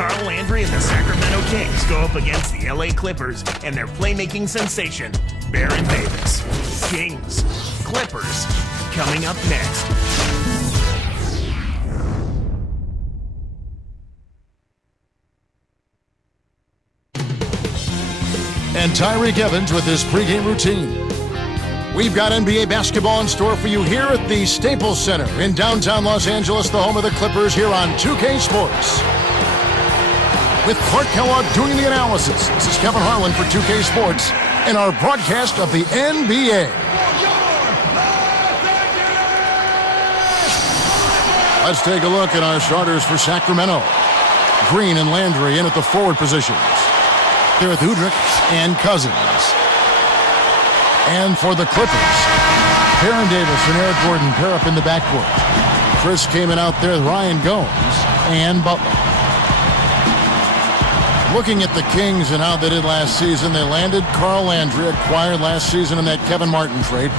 Carl Landry and the Sacramento Kings go up against the LA Clippers and their playmaking sensation, Baron Davis. Kings, Clippers, coming up next. And Tyreek Evans with his pregame routine. We've got NBA basketball in store for you here at the Staples Center in downtown Los Angeles, the home of the Clippers, here on 2K Sports. With Clark Kellogg doing the analysis, this is Kevin Harlan for 2K Sports in our broadcast of the NBA. Let's take a look at our starters for Sacramento. Green and Landry in at the forward positions. Here with Udrich and Cousins. And for the Clippers, Baron Davis and Eric Gordon pair up in the backcourt. Chris came in out there with Ryan Gomes and Butler. Looking at the Kings and how they did last season, they landed Carl Landry, acquired last season in that Kevin Martin trade.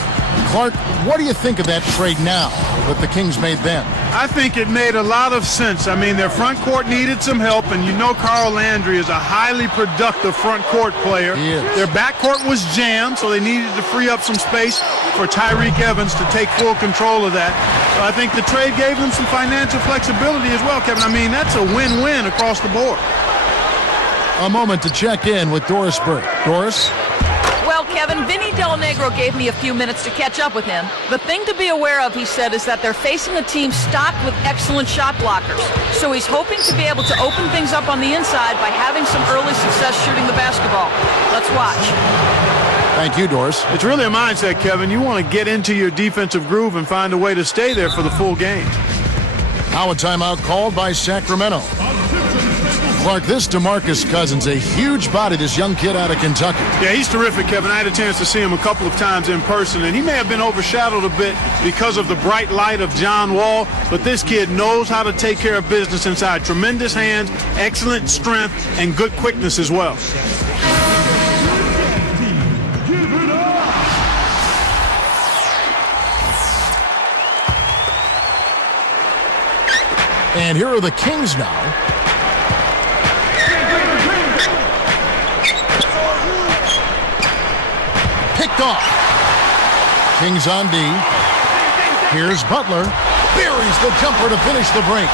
Clark, what do you think of that trade now that the Kings made then? I think it made a lot of sense. I mean, their front court needed some help, and you know Carl Landry is a highly productive front court player. He is. Their backcourt was jammed, so they needed to free up some space for Tyreek Evans to take full control of that. So I think the trade gave them some financial flexibility as well, Kevin. I mean, that's a win-win across the board. A moment to check in with Doris Burke. Doris? Well, Kevin, Vinny Del Negro gave me a few minutes to catch up with him. The thing to be aware of, he said, is that they're facing a team stocked with excellent shot blockers. So he's hoping to be able to open things up on the inside by having some early success shooting the basketball. Let's watch. Thank you, Doris. It's really a mindset, Kevin. You want to get into your defensive groove and find a way to stay there for the full game. Now a timeout called by Sacramento. Clark, this DeMarcus Cousins, a huge body, this young kid out of Kentucky. Yeah, he's terrific, Kevin. I had a chance to see him a couple of times in person, and he may have been overshadowed a bit because of the bright light of John Wall, but this kid knows how to take care of business inside. Tremendous hands, excellent strength, and good quickness as well. And here are the Kings now. Picked off. Kings on D. Here's Butler. Buries the jumper to finish the break.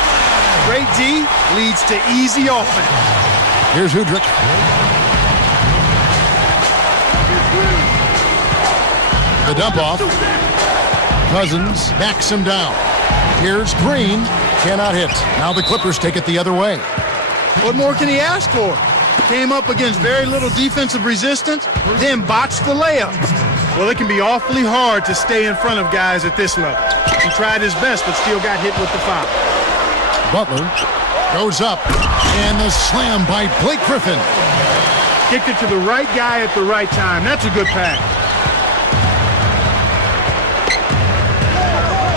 Great D leads to easy offense. Here's Udrich. The dump off. Cousins backs him down. Here's Green. Cannot hit. Now the Clippers take it the other way. What more can he ask for? Came up against very little defensive resistance, then botched the layup. Well, it can be awfully hard to stay in front of guys at this level. He tried his best, but still got hit with the foul. Butler goes up, and the slam by Blake Griffin. Kicked it to the right guy at the right time. That's a good pass.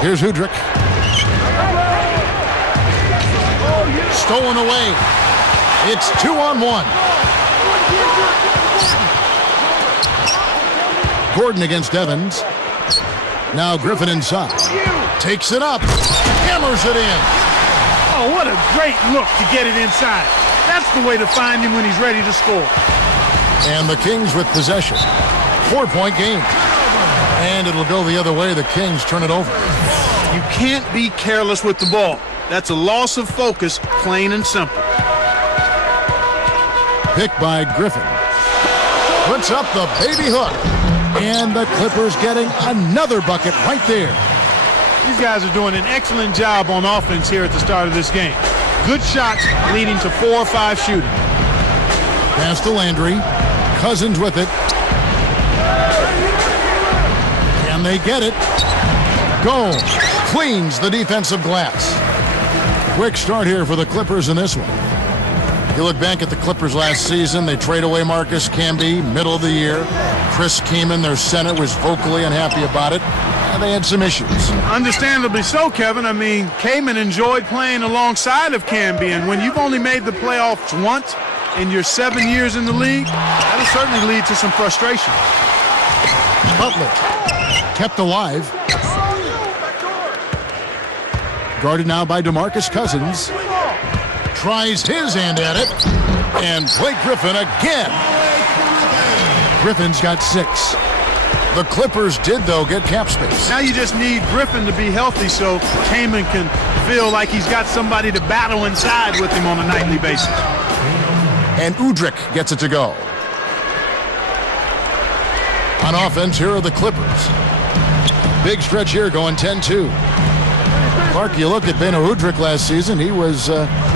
Here's Udrich. Stolen away. It's 2-on-1. Gordon against Evans. Now Griffin inside. Takes it up. Hammers it in. Oh, what a great look to get it inside. That's the way to find him when he's ready to score. And the Kings with possession. 4-point game. And it'll go the other way. The Kings turn it over. You can't be careless with the ball. That's a loss of focus, plain and simple. Pick by Griffin. Puts up the baby hook. And the Clippers getting another bucket right there. These guys are doing an excellent job on offense here at the start of this game. Good shots leading to 4 or 5 shooting. Pass to Landry. Cousins with it. Can they get it? Gomes cleans the defensive glass. Quick start here for the Clippers in this one. You look back at the Clippers last season, they trade away Marcus Camby, middle of the year. Chris Kaman, their center, was vocally unhappy about it, and they had some issues. Understandably so, Kevin. I mean, Kaman enjoyed playing alongside of Camby, and when you've only made the playoffs once in your 7 years in the league, that'll certainly lead to some frustration. Butler kept alive. Guarded now by DeMarcus Cousins. tries his hand at it. And Blake Griffin again. Griffin's got 6. The Clippers did, though, get cap space. Now you just need Griffin to be healthy so Kaman can feel like he's got somebody to battle inside with him on a nightly basis. And Udrih gets it to go. On offense, here are the Clippers. Big stretch here going 10-2. Clark, you look at Beno Udrih last season, he was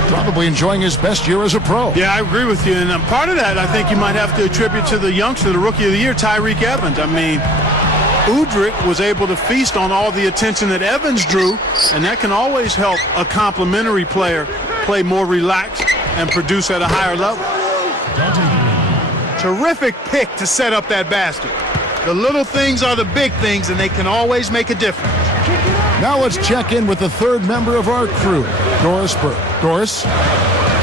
probably enjoying his best year as a pro. Yeah, I agree with you. And part of that, I think you might have to attribute to the youngster, the Rookie of the Year, Tyreke Evans. I mean, Udrih was able to feast on all the attention that Evans drew, and that can always help a complimentary player play more relaxed and produce at a higher level. Terrific pick to set up that basket. The little things are the big things, and they can always make a difference. Now let's check in with the third member of our crew, Doris Burke. Doris?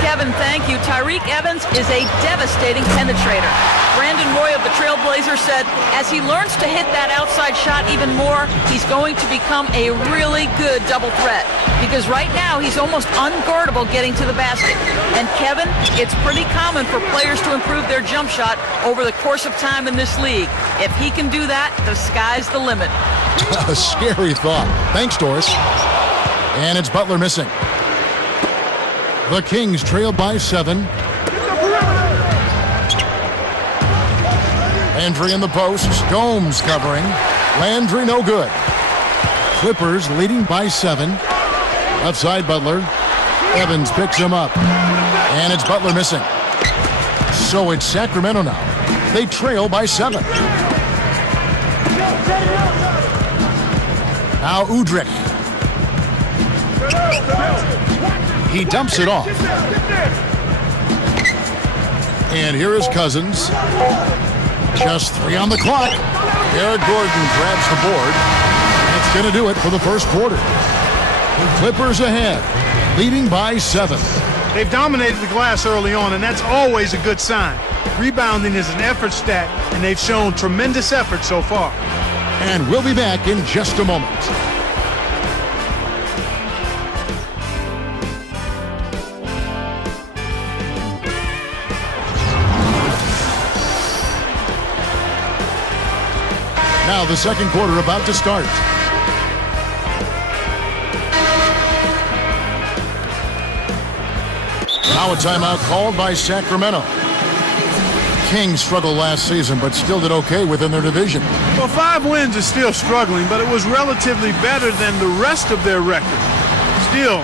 Kevin, thank you. Tyreke Evans is a devastating penetrator. Brandon Roy of the Trailblazers said as he learns to hit that outside shot even more, he's going to become a really good double threat. Because right now, he's almost unguardable getting to the basket. And Kevin, it's pretty common for players to improve their jump shot over the course of time in this league. If he can do that, the sky's the limit. A scary thought. Thanks, Doris. And it's Butler missing. The Kings trail by 7. Landry in the posts. Gomes covering. Landry no good. Clippers leading by 7. Left side Butler. Evans picks him up. And it's Butler missing. So it's Sacramento now. They trail by 7. Now Udrih. He dumps it off. And here is Cousins. Just 3 on the clock. Eric Gordon grabs the board. That's going to do it for the first quarter. Clippers ahead, leading by 7. They've dominated the glass early on, and that's always a good sign. Rebounding is an effort stat, and they've shown tremendous effort so far. And we'll be back in just a moment. Now the second quarter about to start. Now a timeout called by Sacramento. Kings struggled last season, but still did okay within their division. Well, 5 wins is still struggling, but it was relatively better than the rest of their record. Still,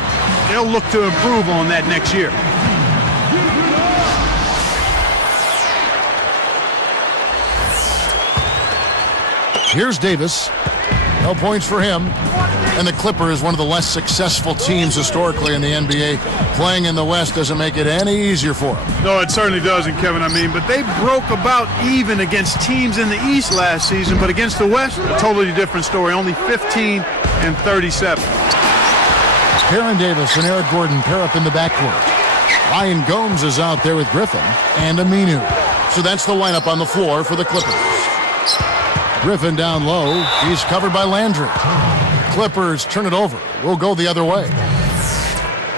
they'll look to improve on that next year. Here's Davis. No points for him. And the Clippers, one of the less successful teams historically in the NBA, playing in the West doesn't make it any easier for them. No, it certainly doesn't, Kevin. I mean, but they broke about even against teams in the East last season, but against the West, a totally different story. Only 15 and 37. Baron Davis and Eric Gordon pair up in the backcourt. Ryan Gomes is out there with Griffin and Aminu. So that's the lineup on the floor for the Clippers. Griffin down low. He's covered by Landry. Clippers turn it over. We'll go the other way.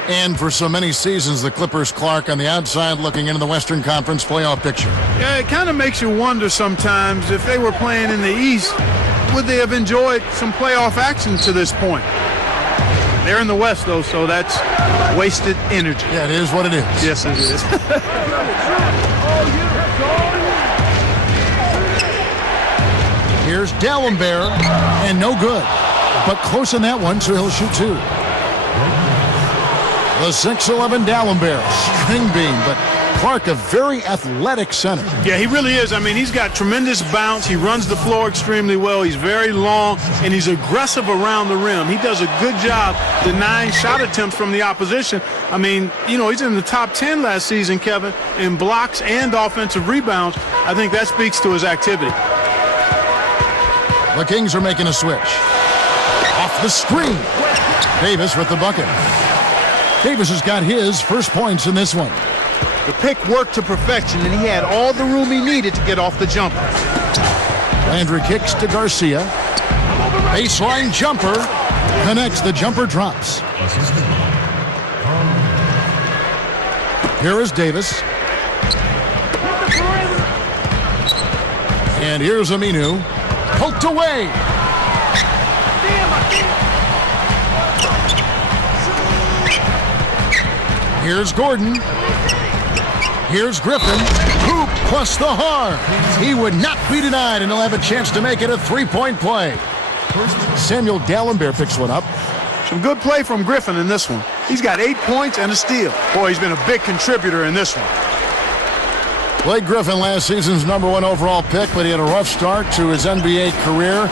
And for so many seasons, the Clippers, Clark, on the outside looking into the Western Conference playoff picture. Yeah, it kind of makes you wonder sometimes if they were playing in the East, would they have enjoyed some playoff action to this point? They're in the West, though, so that's wasted energy. Yeah, it is what it is. Yes, it is. Here's Dalembert, and no good. But close on that one, so he'll shoot 2. The 6'11" Dalembert, string beam, but Clark, a very athletic center. Yeah, he really is. I mean, he's got tremendous bounce. He runs the floor extremely well. He's very long, and he's aggressive around the rim. He does a good job denying shot attempts from the opposition. I mean, you know, he's in the top 10 last season, Kevin, in blocks and offensive rebounds. I think that speaks to his activity. The Kings are making a switch. Off the screen. Davis with the bucket. Davis has got his first points in this one. The pick worked to perfection, and he had all the room he needed to get off the jumper. Landry kicks to Garcia. Baseline jumper. Connects. The jumper drops. Here is Davis. And here's Aminu. Poked away. Here's Gordon. Here's Griffin. Hoop plus the harm. He would not be denied, and he'll have a chance to make it a three-point play. Samuel Dallenberg picks one up. Some good play from Griffin in this one. He's got 8 points and a steal. Boy, he's been a big contributor in this one. Blake Griffin, last season's #1 overall pick, but he had a rough start to his NBA career.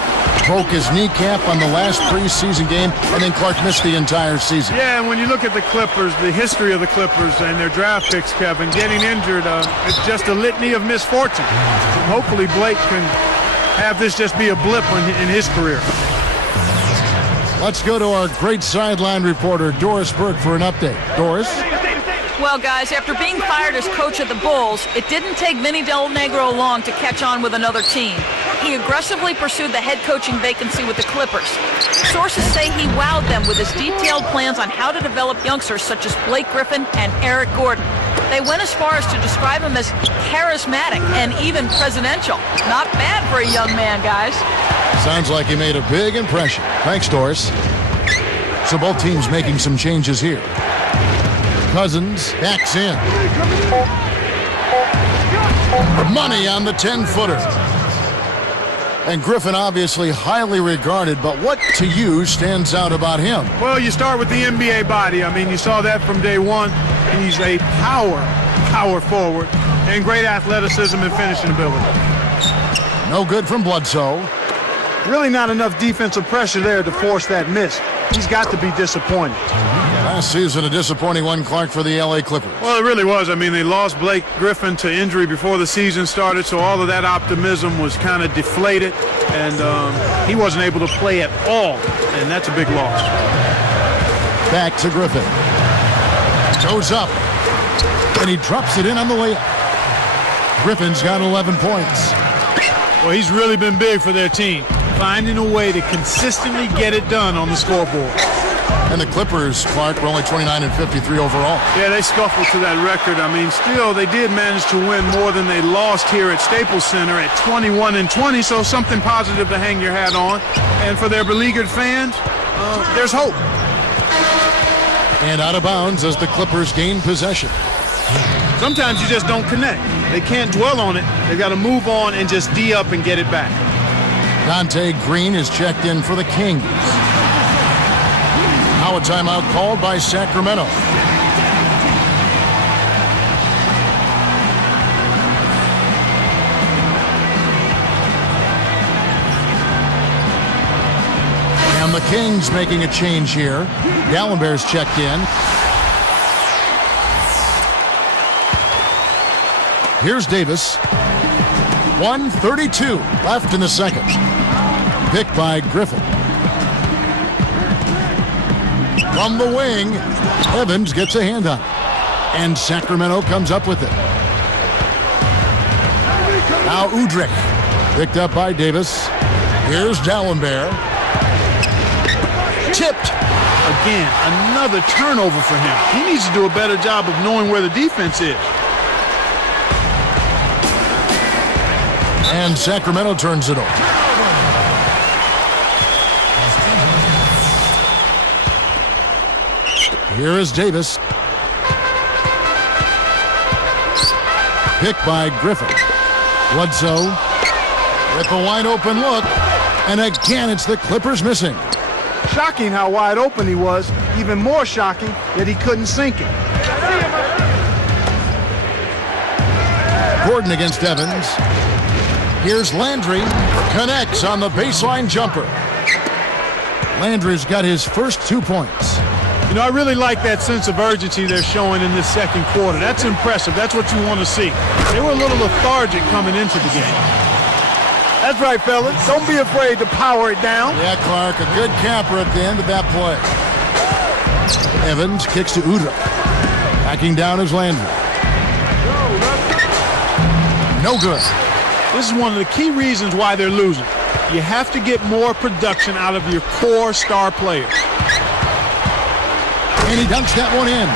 Broke his kneecap on the last preseason game, and then Clark missed the entire season. Yeah, and when you look at the Clippers, the history of the Clippers and their draft picks, Kevin, getting injured, it's just a litany of misfortune. Hopefully Blake can have this just be a blip in his career. Let's go to our great sideline reporter, Doris Burke, for an update. Doris? Well, guys, after being fired as coach of the Bulls, it didn't take Vinny Del Negro long to catch on with another team. He aggressively pursued the head coaching vacancy with the Clippers. Sources say he wowed them with his detailed plans on how to develop youngsters such as Blake Griffin and Eric Gordon. They went as far as to describe him as charismatic and even presidential. Not bad for a young man, guys. Sounds like he made a big impression. Thanks, Doris. So both teams making some changes here. Cousins backs in. Money on the 10-footer. And Griffin obviously highly regarded, but what to you stands out about him? Well, you start with the NBA body. I mean, you saw that from day one. He's a power forward, and great athleticism and finishing ability. No good from Bledsoe. Really not enough defensive pressure there to force that miss. He's got to be disappointed. Last season, a disappointing one, Clark, for the LA Clippers. Well, it really was. I mean, they lost Blake Griffin to injury before the season started, so all of that optimism was kind of deflated, and he wasn't able to play at all, and that's a big loss. Back to Griffin. Goes up, and he drops it in on the layup. Griffin's got 11 points. Well, he's really been big for their team, finding a way to consistently get it done on the scoreboard. And the Clippers, Clark, were only 29 and 53 overall. Yeah, they scuffled to that record. I mean, still, they did manage to win more than they lost here at Staples Center at 21 and 20, so something positive to hang your hat on. And for their beleaguered fans, there's hope. And out of bounds as the Clippers gain possession. Sometimes you just don't connect. They can't dwell on it. They've got to move on and just D up and get it back. Dante Green is checked in for the Kings. Now a timeout called by Sacramento. And the Kings making a change here. Gallenberg's checked in. Here's Davis. 1:32 left in the second. Picked by Griffin. From the wing, Evans gets a hand on it. And Sacramento comes up with it. Now Udrich. Picked up by Davis. Here's Dallenberg. Tipped. Again, another turnover for him. He needs to do a better job of knowing where the defense is. And Sacramento turns it over. Here is Davis. Picked by Griffin. Bledsoe with a wide open look. And again, it's the Clippers missing. Shocking how wide open he was. Even more shocking that he couldn't sink it. Gordon against Evans. Here's Landry. Connects on the baseline jumper. Landry's got his first 2 points. You know, I really like that sense of urgency they're showing in this second quarter. That's impressive. That's what you want to see. They were a little lethargic coming into the game. That's right, fellas. Don't be afraid to power it down. Yeah, Clark, a good capper at the end of that play. Evans kicks to Udrich. Backing down is Landry. No good. This is one of the key reasons why they're losing. You have to get more production out of your core star players. And he dunks that one in.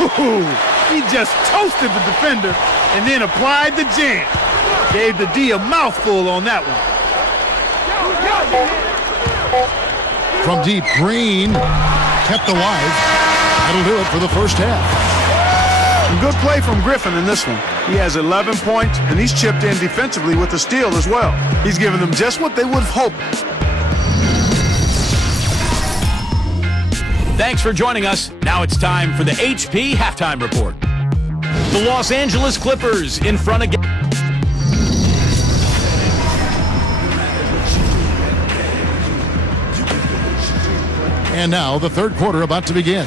Ooh, he just toasted the defender and then applied the jam. Gave the D a mouthful on that one. From deep, Green kept alive. That'll do it for the first half. Some good play from Griffin in this one. He has 11 points, and he's chipped in defensively with a steal as well. He's given them just what they would have hoped. Thanks for joining us. Now it's time for the HP Halftime Report. The Los Angeles Clippers in front again. And now the third quarter about to begin.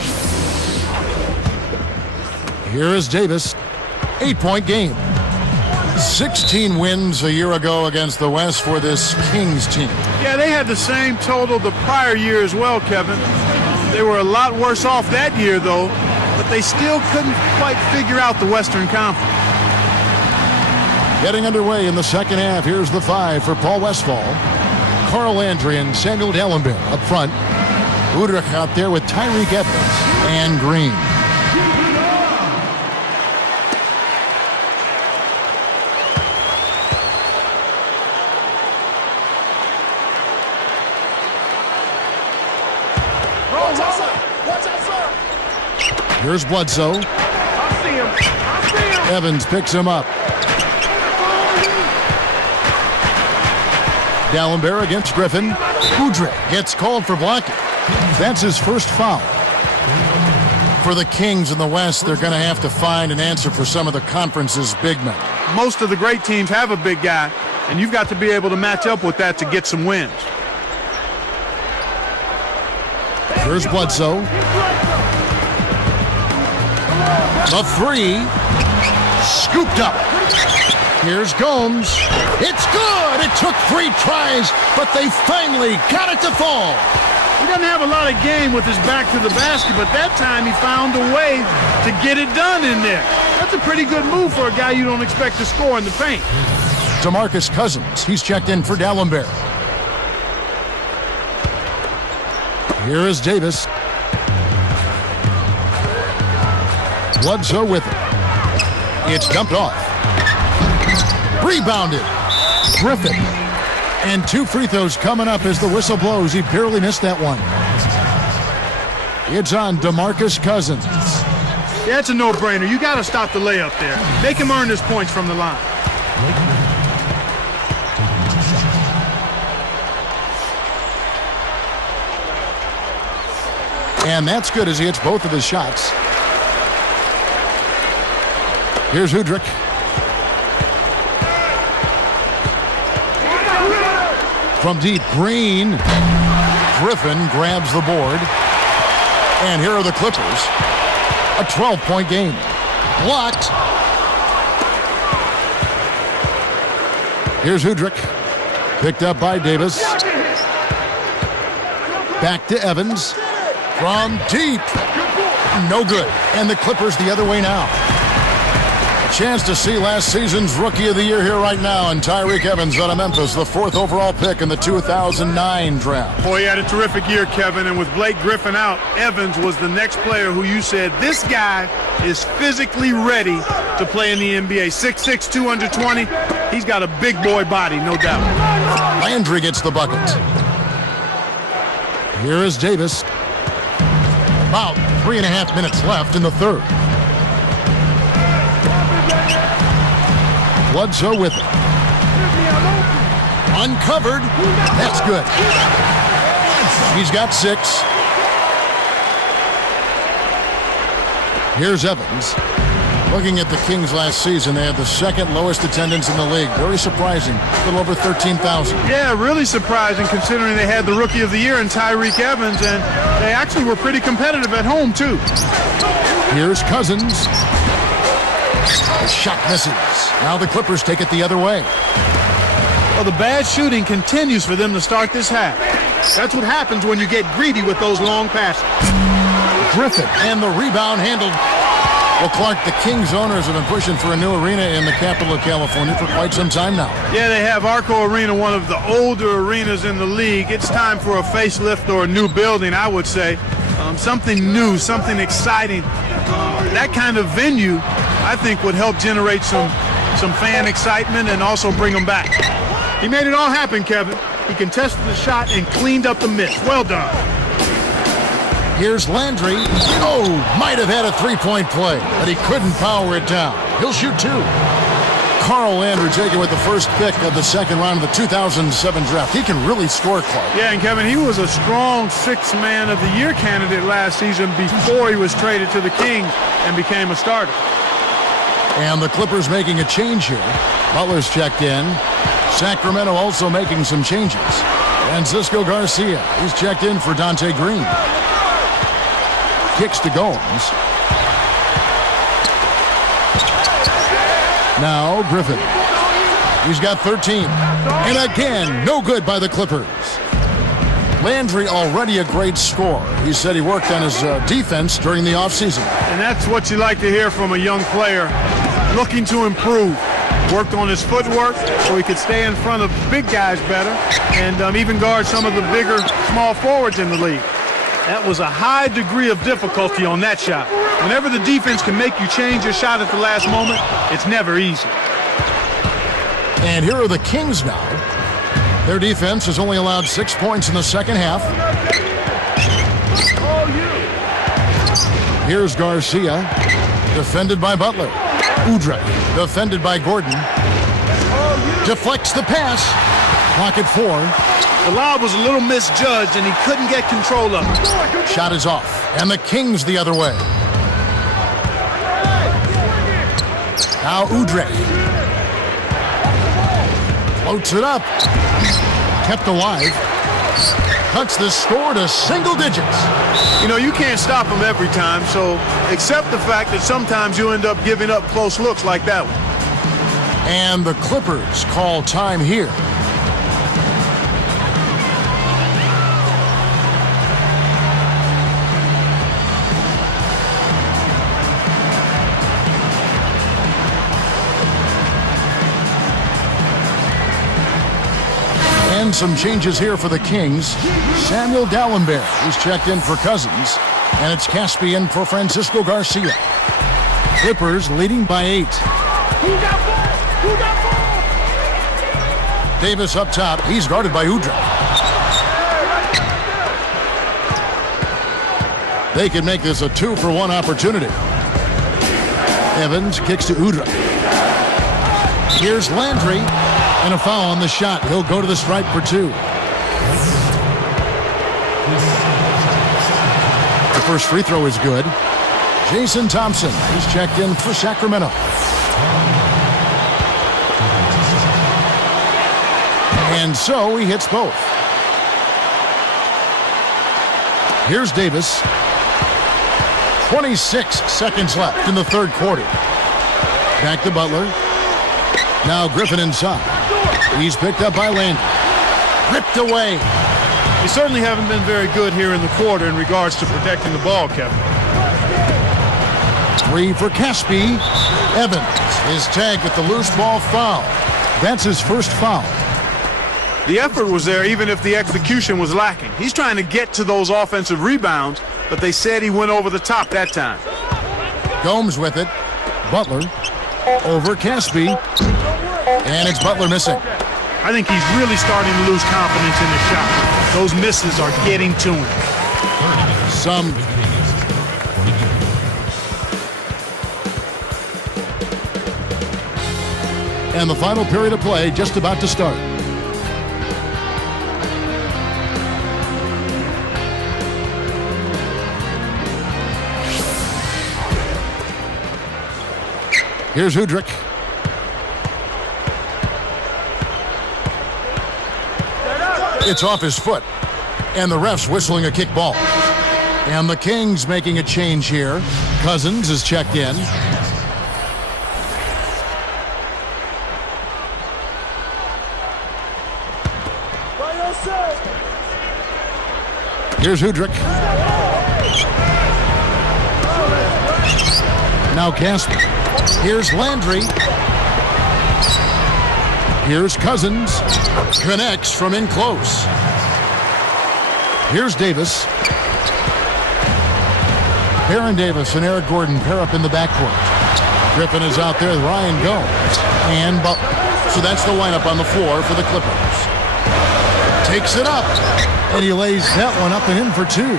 Here is Davis. 8-point game. 16 wins a year ago against the West for this Kings team. Yeah, they had the same total the prior year as well, Kevin. They were a lot worse off that year, though, but they still couldn't quite figure out the Western Conference. Getting underway in the second half. Here's the 5 for Paul Westphal. Carl Landry and Samuel Dallenberg up front. Udrich out there with Tyreek Evans and Green. Here's Bledsoe. I see him. Evans picks him up. Dallenberg against Griffin. Udrich gets called for blocking. That's his first foul. For the Kings in the West, they're going to have to find an answer for some of the conference's big men. Most of the great teams have a big guy, and you've got to be able to match up with that to get some wins. Here's Bledsoe. The 3. Scooped up. Here's Gomes. It's good. It took 3 tries, but they finally got it to fall. He doesn't have a lot of game with his back to the basket, but that time he found a way to get it done in there. That's a pretty good move for a guy you don't expect to score in the paint. DeMarcus Cousins. He's checked in for Dallenberg. Here is Davis. Bledsoe with it. It's dumped off. Rebounded. Griffin. And 2 free throws coming up as the whistle blows. He barely missed that one. It's on DeMarcus Cousins. Yeah, it's a no-brainer. You got to stop the layup there. Make him earn his points from the line. And that's good as he hits both of his shots. Here's Udrich. From deep, Green. Griffin grabs the board. And here are the Clippers. A 12-point game. Blocked. Here's Udrich. Picked up by Davis. Back to Evans. From deep. No good. And the Clippers the other way now. A chance to see last season's Rookie of the Year here right now, and Tyreek Evans out of Memphis, the 4th overall pick in the 2009 draft. Boy, he had a terrific year, Kevin, and with Blake Griffin out, Evans was the next player who you said, this guy is physically ready to play in the NBA. 6'6", 220. He's got a big boy body, no doubt. Landry gets the bucket. Here is Davis. About 3.5 minutes left in the third. Bledsoe with it. Uncovered. That's good. He's got 6. Here's Evans. Looking at the Kings last season, they had the 2nd lowest attendance in the league. Very surprising. A little over 13,000. Yeah, really surprising considering they had the Rookie of the Year in Tyreek Evans, and they actually were pretty competitive at home, too. Here's Cousins. The shot misses. Now the Clippers take it the other way. Well, the bad shooting continues for them to start this half. That's what happens when you get greedy with those long passes. Griffin and the rebound handled. Well, Clark, the Kings owners have been pushing for a new arena in the capital of California for quite some time now. Yeah, they have Arco Arena, one of the older arenas in the league. It's time for a facelift or a new building, I would say. Something new, something exciting. that kind of venue, I think, would help generate some fan excitement and also bring them back. He made it all happen, Kevin. He contested the shot and cleaned up the miss. Well done. Here's Landry. Oh, might have had a three-point play, but he couldn't power it down. He'll shoot two. Carl Landry taken with the first pick of the second round of the 2007 draft. He can really score, Clark. Yeah, and Kevin, he was a strong sixth man of the year candidate last season before he was traded to the Kings and became a starter. And the Clippers making a change here. Butler's checked in. Sacramento also making some changes. Francisco Garcia, he's checked in for Dante Green. Kicks to Gomes. Now Griffin. He's got 13. And again, no good by the Clippers. Landry already a great scorer. He said he worked on his defense during the offseason. And that's what you like to hear from a young player looking to improve. Worked on his footwork so he could stay in front of big guys better and even guard some of the bigger small forwards in the league. That was a high degree of difficulty on that shot. Whenever the defense can make you change your shot at the last moment, it's never easy. And here are the Kings now. Their defense has only allowed 6 points in the second half. Here's Garcia, defended by Butler. Udrih, defended by Gordon. Deflects the pass. Clock at 4. The lob was a little misjudged, and he couldn't get control of it. Shot is off, and the Kings the other way. Now Udrih. Floats it up. Kept alive. Cuts the score to single digits. You know, you can't stop him every time, so accept the fact that sometimes you end up giving up close looks like that one. And the Clippers call time here. And some changes here for the Kings. Samuel Gallenberg, who's checked in for Cousins. And it's Caspian for Francisco Garcia. Clippers leading by 8. Davis up top. He's guarded by Udrih. They can make this a 2-for-1 opportunity. Evans kicks to Udrih. Here's Landry. And a foul on the shot. He'll go to the stripe for 2. The first free throw is good. Jason Thompson, he's checked in for Sacramento. And so he hits both. Here's Davis. 26 seconds left in the third quarter. Back to Butler. Now Griffin inside. He's picked up by Landry. Ripped away. You certainly haven't been very good here in the quarter in regards to protecting the ball, Kevin. 3 for Caspi. Evans is tagged with the loose ball foul. That's his first foul. The effort was there even if the execution was lacking. He's trying to get to those offensive rebounds, but they said he went over the top that time. Gomes with it. Butler over Caspi. And it's Butler missing. I think he's really starting to lose confidence in the shot. Those misses are getting to him. And the final period of play just about to start. Here's Udrih. It's off his foot, and the ref's whistling a kick ball. And the Kings making a change here. Cousins is checked in. Here's Udrih. Now Casper. Here's Landry. Here's Cousins. Connects from in close. Here's Davis. Baron Davis and Eric Gordon pair up in the backcourt. Griffin is out there with Ryan Gomes and Butler. So that's the lineup on the floor for the Clippers. Takes it up, and he lays that one up and in for two.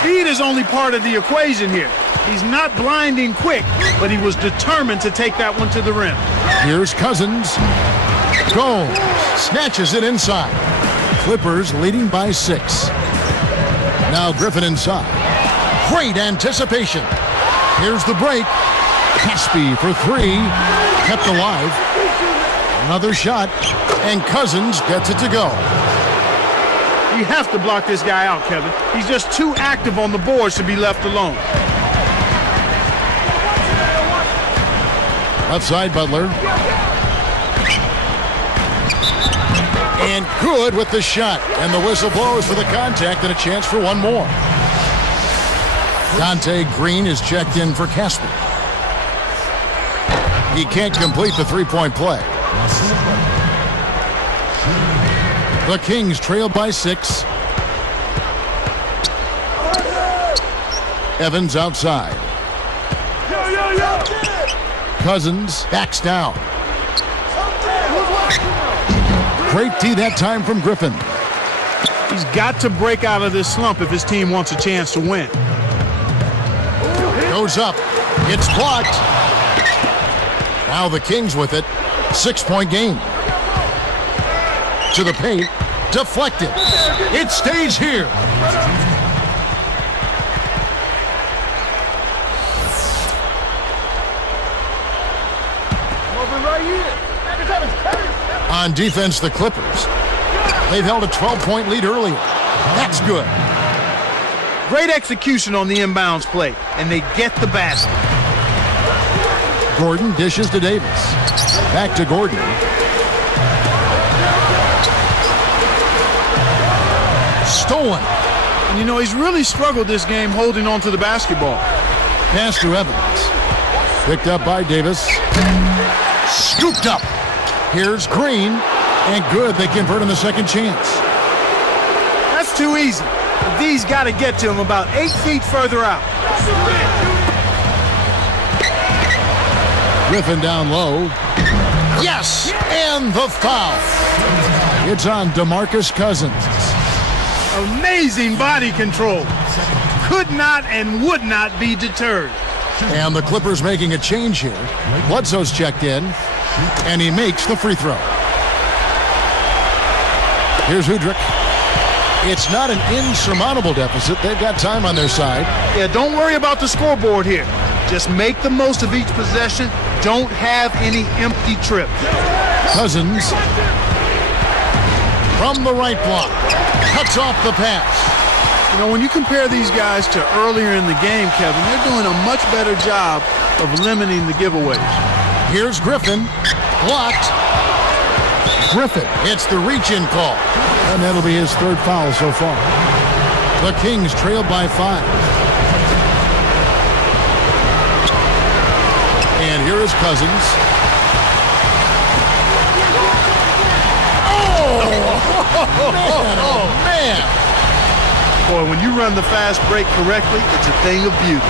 Speed is only part of the equation here. He's not blinding quick, but he was determined to take that one to the rim. Here's Cousins. Gomes snatches it inside. Clippers leading by 6. Now Griffin inside. Great anticipation. Here's the break. Caspi for 3. Kept alive. Another shot, and Cousins gets it to go. You have to block this guy out, Kevin. He's just too active on the boards to be left alone. Left side, Butler. And good with the shot. And the whistle blows for the contact and a chance for one more. Dante Green is checked in for Casper. He can't complete the three-point play. The Kings trail by 6. Evans outside. Cousins backs down. Great D that time from Griffin. He's got to break out of this slump if his team wants a chance to win. Goes up. It's blocked. Now the Kings with it. 6-point game. To the paint. Deflected. It stays here. On defense, the Clippers. They've held a 12-point lead earlier. That's good. Great execution on the inbounds play, and they get the basket. Gordon dishes to Davis. Back to Gordon. Stolen. And you know, he's really struggled this game holding on to the basketball. Pass to Evans. Picked up by Davis. Scooped up. Here's Green. And good, they convert on the second chance. That's too easy. The D's got to get to him about 8 feet further out. Griffin down low. Yes! And the foul. It's on DeMarcus Cousins. Amazing body control. Could not and would not be deterred. And the Clippers making a change here. Bledsoe's checked in, and he makes the free throw. Here's Udrich. It's not an insurmountable deficit. They've got time on their side. Yeah, don't worry about the scoreboard here. Just make the most of each possession. Don't have any empty trips. Cousins from the right block. Cuts off the pass. You know, when you compare these guys to earlier in the game, Kevin, they're doing a much better job of limiting the giveaways. Here's Griffin. Blocked. Griffin hits the reach-in call. And that'll be his third foul so far. The Kings trailed by 5. And here is Cousins. Oh, man. Boy, when you run the fast break correctly, it's a thing of beauty.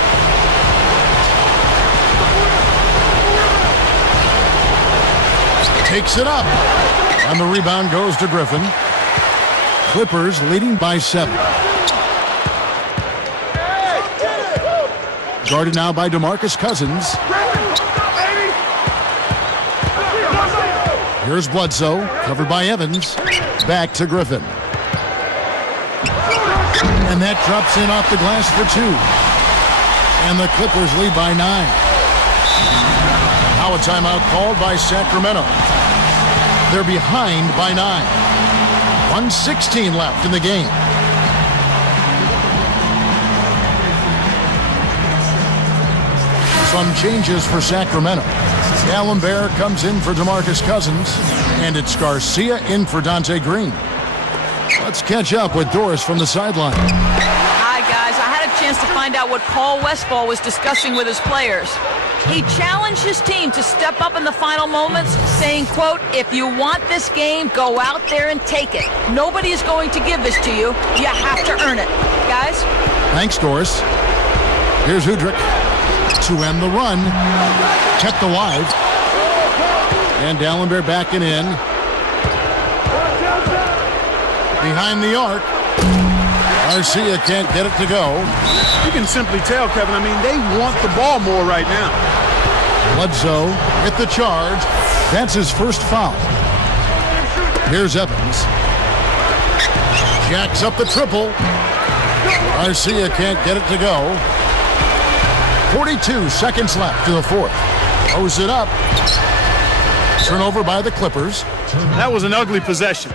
Takes it up. And the rebound goes to Griffin. Clippers leading by 7. Guarded now by DeMarcus Cousins. Here's Bledsoe, covered by Evans. Back to Griffin. And that drops in off the glass for 2. And the Clippers lead by 9. Now a timeout called by Sacramento. They're behind by 9. 1:16 left in the game. Some changes for Sacramento. Allen Bear comes in for DeMarcus Cousins, and it's Garcia in for Dante Green. Let's catch up with Doris from the sideline. Hi, guys. I had a chance to find out what Paul Westphal was discussing with his players. He challenged his team to step up in the final moments, saying, quote, "If you want this game, go out there and take it. Nobody is going to give this to you. You have to earn it." Guys? Thanks, Doris. Here's Udrich to end the run. Kept alive. And Dallenberg backing in. Behind the arc. Garcia can't get it to go. You can simply tell, Kevin, I mean, they want the ball more right now. Bledsoe with the charge. That's his first foul. Here's Evans. Jacks up the triple. Garcia can't get it to go. 42 seconds left to the fourth. Throws it up. Turnover by the Clippers. That was an ugly possession.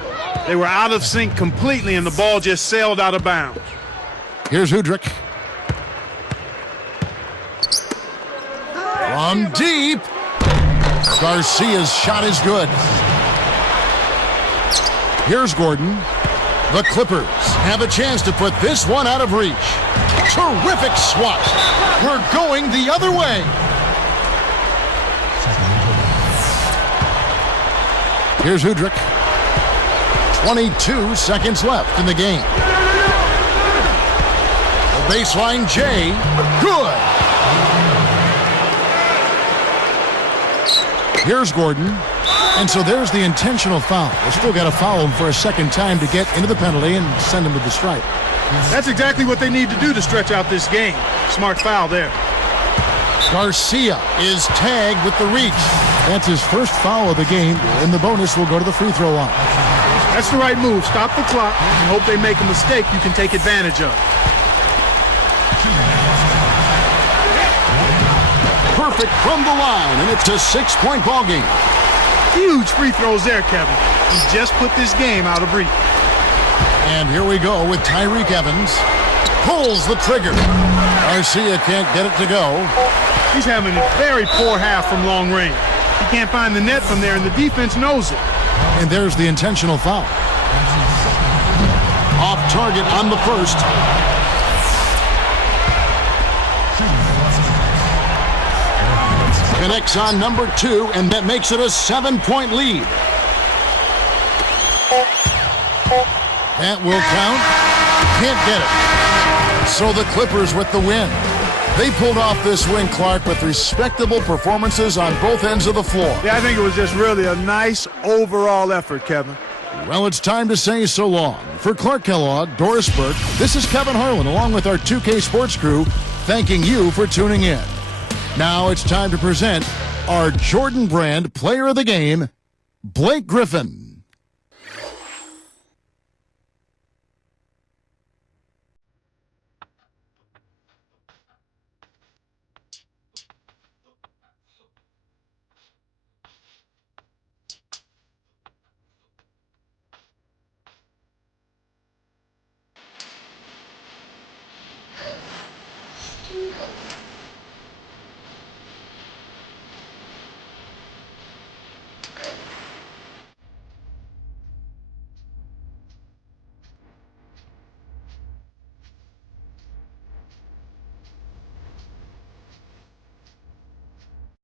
They were out of sync completely, and the ball just sailed out of bounds. Here's Udrich. From deep. Garcia's shot is good. Here's Gordon. The Clippers have a chance to put this one out of reach. Terrific swat. We're going the other way. Here's Udrich. 22 seconds left in the game. The baseline J. Good. Here's Gordon. And so there's the intentional foul. They still got to foul him for a second time to get into the penalty and send him to the stripe. That's exactly what they need to do to stretch out this game. Smart foul there. Garcia is tagged with the reach. That's his first foul of the game, and the bonus will go to the free throw line. That's the right move. Stop the clock and hope they make a mistake you can take advantage of. Perfect from the line, and it's a 6-point ball game. Huge free throws there, Kevin. He just put this game out of reach. And here we go with Tyreke Evans. Pulls the trigger. Garcia can't get it to go. He's having a very poor half from long range. He can't find the net from there, and the defense knows it. And there's the intentional foul. Off target on the first. Connects on number 2, and that makes it a 7-point lead. That will count. Can't get it. So the Clippers with the win. They pulled off this win, Clark, with respectable performances on both ends of the floor. Yeah, I think it was just really a nice overall effort, Kevin. Well, it's time to say so long. For Clark Kellogg, Doris Burke, this is Kevin Harlan, along with our 2K Sports crew, thanking you for tuning in. Now it's time to present our Jordan Brand Player of the Game, Blake Griffin.